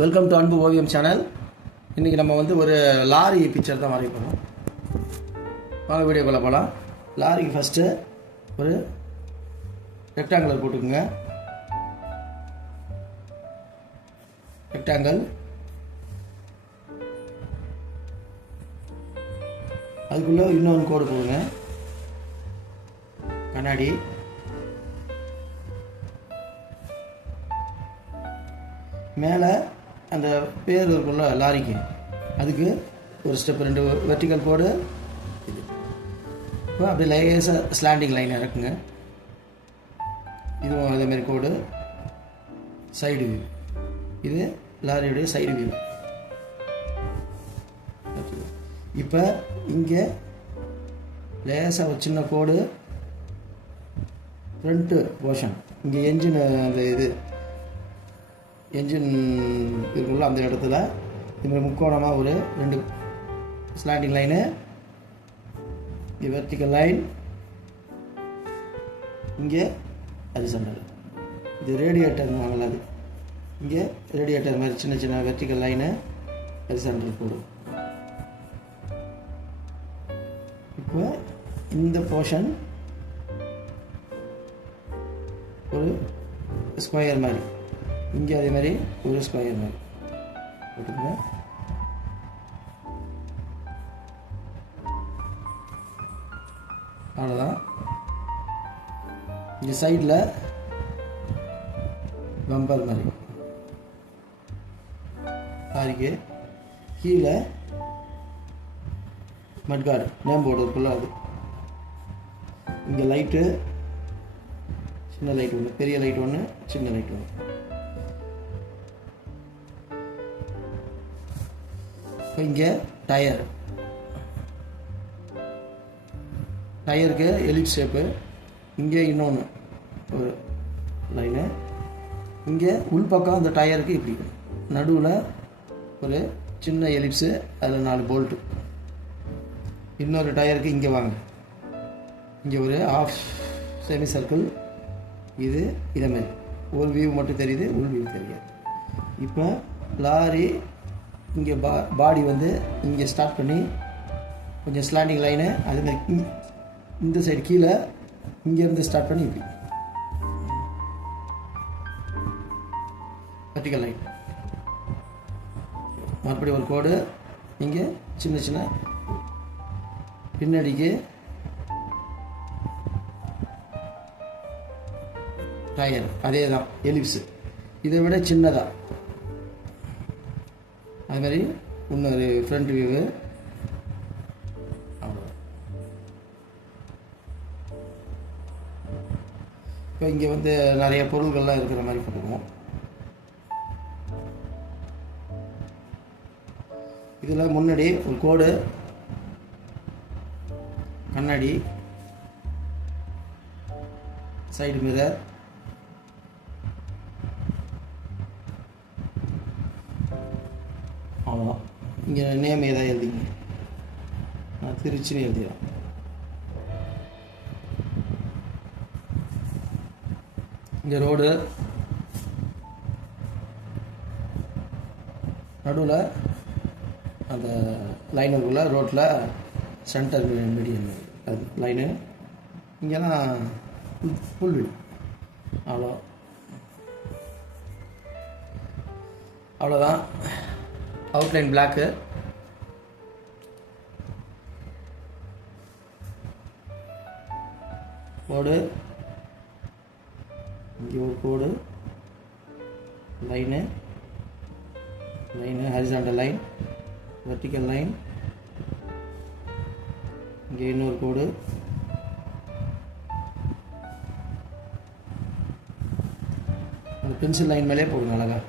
Welcome to அன்பு ஓவியம் channel. இன்றைக்கி நம்ம வந்து ஒரு லாரி பிக்சர் தான் வரைய போகிறோம். வாங்க வீடியோக்குள்ளே போகலாம். லாரிக்கு ஃபஸ்ட்டு ஒரு ரெக்டாங்குலர் போட்டுக்குங்க. ரெக்டாங்கிள், அதுக்குள்ளே இன்னொன்று கோடு போடுங்க. கண்ணாடி, மேலே அந்த பேர் இருக்குள்ள லாரிக்கு, அதுக்கு ஒரு ஸ்டெப் 2 வெர்டிக்கல் கோடு. இது இப்போ அப்படியே லேசாக ஸ்லாண்டிங் லைன் இறக்குங்க. இதுவும் அதேமாரி கோடு. சைடு வியூ, இது லாரியுடைய சைடு வியூ. இப்போ இங்கே லேசாக ஒரு சின்ன கோடு. ஃப்ரண்ட்டு போர்ஷன், இங்கே என்ஜின், அந்த இது என்ஜின் இருக்குள்ள அந்த இடத்துல இது முக்கோணமாக ஒரு 2 ஸ்லாண்டிங் லைனு, இங்கே வெர்டிக்கல் லைன், இங்கே ஹரிசாண்டல். இது ரேடியேட்டர் வாங்கல, அது இங்கே ரேடியேட்டர் மாதிரி சின்ன சின்ன வெர்டிக்கல் லைனு ஹரிசாண்டல் போடும். இப்போ இந்த போர்ஷன் ஒரு ஸ்கொயர் மாதிரி, இங்கே அதே மாதிரி ஒரு ஸ்கொயர் மாதிரி போட்டுங்க. அவ்வளோதான். இந்த சைடில் பம்பர் மாதிரி, லாரிக்கு கீழே மட்கார்டு நேம் போர்டு இருக்குல்ல, அது. இங்கே லைட்டு, சின்ன லைட் ஒன்று, பெரிய லைட் ஒன்று, சின்ன லைட் ஒன்று. இப்போ இங்கே டயர், டயருக்கு எலிப்ஸ் ஷேப்பு. இங்கே இன்னொன்று ஒரு லைனு. இங்கே உள்பக்கம் அந்த டயருக்கு இப்படி நடுவில் ஒரு சின்ன எலிப்ஸு, அதில் 4 போல்ட்டு. இன்னொரு டயருக்கு இங்கே வாங்க, இங்கே ஒரு ஆஃப் செமி சர்க்கிள். இது இதேமாரி ஒரு வியூ மட்டும் தெரியுது, உள் வியூ தெரியாது. இப்போ லாரி இங்கே பாடி வந்து இங்கே ஸ்டார்ட் பண்ணி கொஞ்சம் ஸ்லாண்டிங் லைனு, அதுமாதிரி இந்த சைடு கீழே இங்கேருந்து ஸ்டார்ட் பண்ணி இப்படி வெர்டிக்கல் லைன், மறுபடியும் ஒரு கோடு. இங்கே சின்ன சின்ன பின்னாடிக்கு டயர், அதே தான் எலிப்ஸு, இதை விட சின்னதாக. அதுமாதிரி இன்னொரு ஃப்ரண்ட் வியூவு. அவ்வளோ. இப்போ இங்கே வந்து நிறைய பொருள்கள்லாம் இருக்கிற மாதிரி போட்டுக்குவோம். இதில் முன்னாடி ஒரு கோடு, கண்ணாடி, சைடு மிரர், அவ்வளோதான். இங்கே நேம் ஏதாவது எழுதிங்க, நான் திருச்சின்னு எழுதிடுறேன். இங்கே ரோடு, நடுவில் அந்த லைனுக்குள்ளே ரோட்டில் சென்டர் மீடியம் அது லைனு. இங்கெல்லாம் புல்வெளி. அவ்வளோதான். Outline block. கோடு, இங்கே ஒரு கோடு, line horizontal line, vertical line, இங்கே இன்னொரு கோடு, அந்த பென்சில் லைன் மேலே போடுங்க அழகா.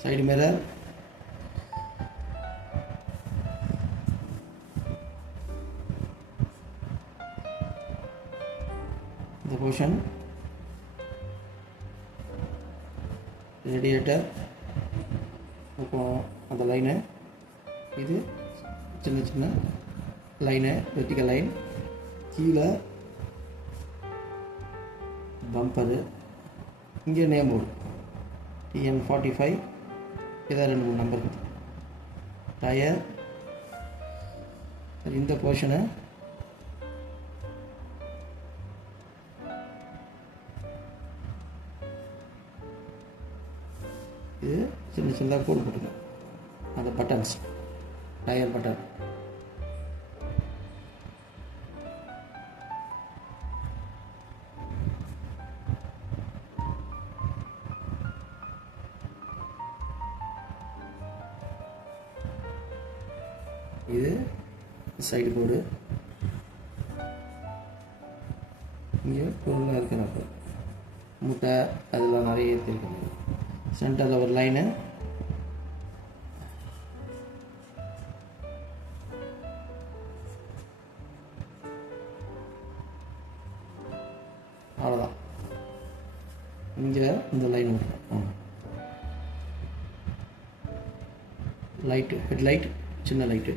சைடு மிரர், இந்த போர்ஷன் ரேடியேட்டர், அப்புறம் அந்த லைனு, இது சின்ன சின்ன லைனு வெர்டிக்கல் லைன். கீழே பம்பரு, இங்கே நேம் போர்டு TN45, இதை 2-3 நம்பர் இருக்குது. டயர், இந்த போர்ஷனு இது சின்ன சின்னதாக கோடு போட்டுங்க. அந்த பட்டன்ஸ், டயர் பட்டன். இது சைடு போர்டு. இங்கே பொருளாக இருக்கிறப்ப முட்டை அதெல்லாம் நிறைய இருக்குது. சென்டரில் ஒரு லைனு, அவ்வளோதான். இங்கே இந்த லைன் லைட்டு, ஹெட்லைட், சின்ன லைட்டு,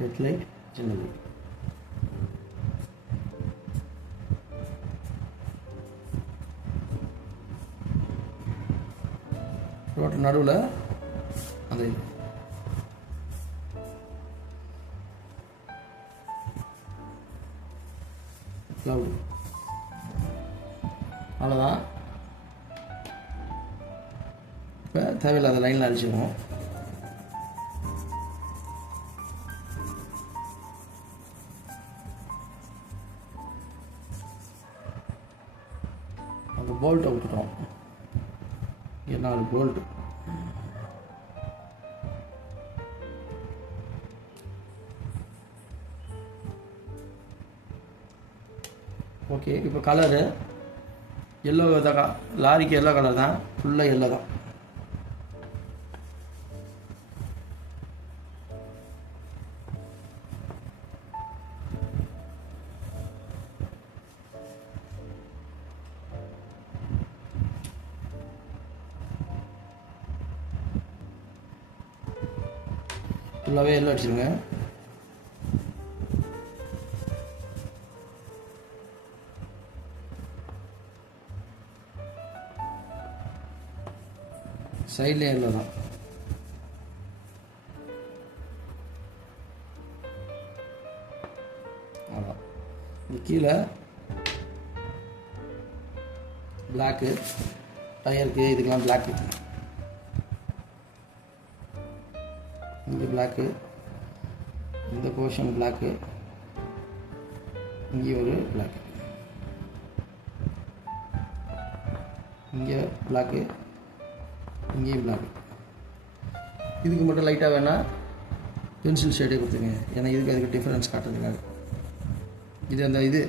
ஹெட்லைட், சின்ன லைட். ரோட்டு நடுவில் அந்த இது க்ளவுடு. அவ்வளோதான். இப்போ தேவையில்லாத லைனில் அடிச்சுக்குவோம். அந்த போல்ட்டை விட்டுட்டோம். 4 போல்ட். ஓகே, இப்போ கலரு எல்லோ தான். லாரிக்கு எல்லோ கலர் தான், ஃபுல்லாக எல்லோ தான். ஃபுல்லாகவே எல்லோ அடிச்சிருங்க. சைட்லேயே எல்லோ தான். அவ்வளோதான். இது கீழே பிளாக்கு, டயருக்கு இதுக்கெல்லாம் பிளாக்கு. இங்கே பிளாக்கு, இந்த போர்ஷன் பிளாக்கு, இங்கே ஒரு பிளாக்கு, இங்கே பிளாக்கு, இங்கேயும் பிளாக்கு. இதுக்கு மட்டும் லைட்டாக வேணால் பென்சில் ஷேடே கொடுத்துருங்க. ஏன்னா அதுக்கு டிஃப்ரென்ஸ் காட்டுறதுக்காக. இது அந்த இது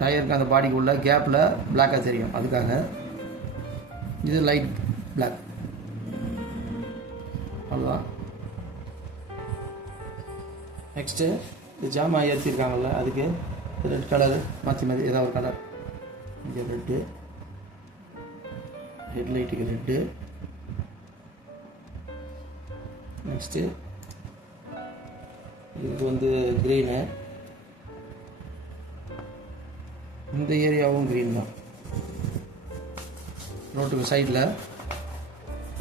டயருக்கு அந்த பாடிக்கு உள்ள கேப்பில் பிளாக்காக தெரியும், அதுக்காக. இது லைட் பிளாக். அவ்வளோதான். நெக்ஸ்ட்டு இது ஜாமா ஏற்றிருக்காங்கல்ல, அதுக்கு ரெட் கலரு மாற்றி ஏதாவது ஒரு கலர். இங்கே ரெட்டு, ஹெட்லைட்டுக்கு ரெட்டு. நெக்ஸ்ட்டு இதுக்கு க்ரீனு. இந்த ஏரியாவும் க்ரீன் தான். ரோட்டுக்கு சைடில்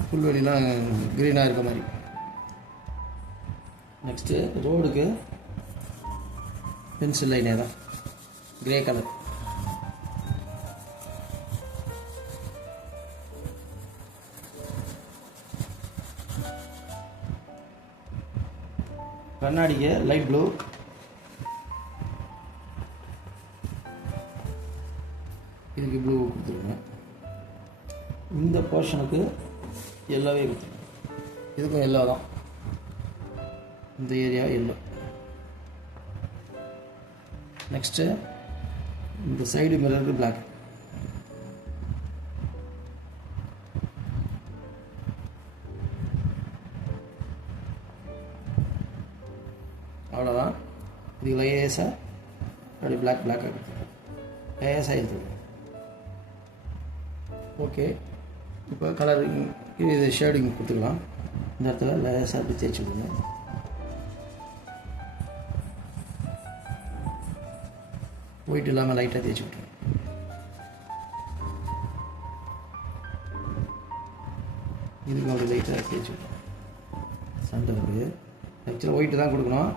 புல்வெளிலாம் க்ரீனாக இருக்க மாதிரி. நெக்ஸ்ட்டு ரோடுக்கு பென்சில் லைனே தான், கிரே கலர். கண்ணாடிக்கு லைட் ப்ளூ. இதுக்கு ப்ளூ கொடுத்துருங்க. இந்த போர்ஷனுக்கு எல்லோவே கொடுத்துருங்க. இதுக்கும் எல்லோ தான். இந்த ஏரியா எல்லோ. நெக்ஸ்ட்டு இந்த சைடு மிரருக்கு பிளாக். அவ்வளோதான். இது லேசாக அப்படி பிளாக்காக கொடுத்துருக்கோம். லேசாக எடுத்துருக்கோம். ஓகே, இப்போ கலரிங் இது ஷேடிங் கொடுத்துக்கலாம். இந்த இடத்துல லேசாக அப்படி தேய்ச்சி கொடுங்க. ஒயிட் இல்லாமல் லைட்டாக தேய்ச்சி விட்டுருங்க. இதுக்கு அப்படி லைட்டாக தேய்ச்சி விட்டோம். சண்டை இருக்குது. ஆக்சுவலாக ஒயிட்டு தான் கொடுக்கணும்.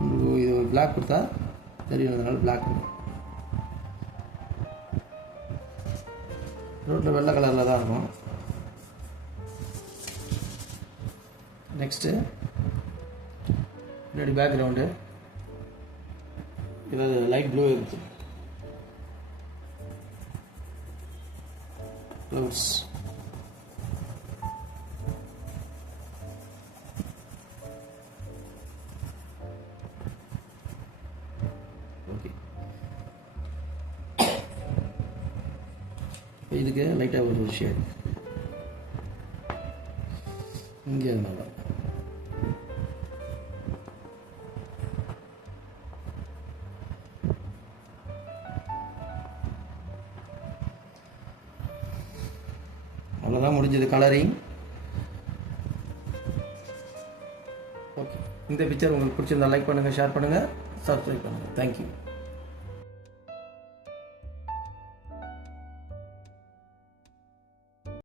உங்களுக்கு இது பிளாக் கொடுத்தா தெரியுறதுனால பிளாக் கொடுக்கும். ரோட்டில் வெள்ளை கலரில் தான் இருக்கும். நெக்ஸ்ட்டு பின்னாடி பேக்ரவுண்டு ஏதாவது லைட் ப்ளூ இருக்குது. Clouds okay. இதுக்கு லைட்டாக ஒரு ஷேட் இங்கே நல்லா அவ்வளோதான் முடிஞ்சது கலரிங். ஓகே, இந்த பிக்சர் உங்களுக்கு பிடிச்சிருந்தா லைக் பண்ணுங்கள், ஷேர் பண்ணுங்கள், சப்ஸ்கிரைப் பண்ணுங்கள். தேங்க்யூ.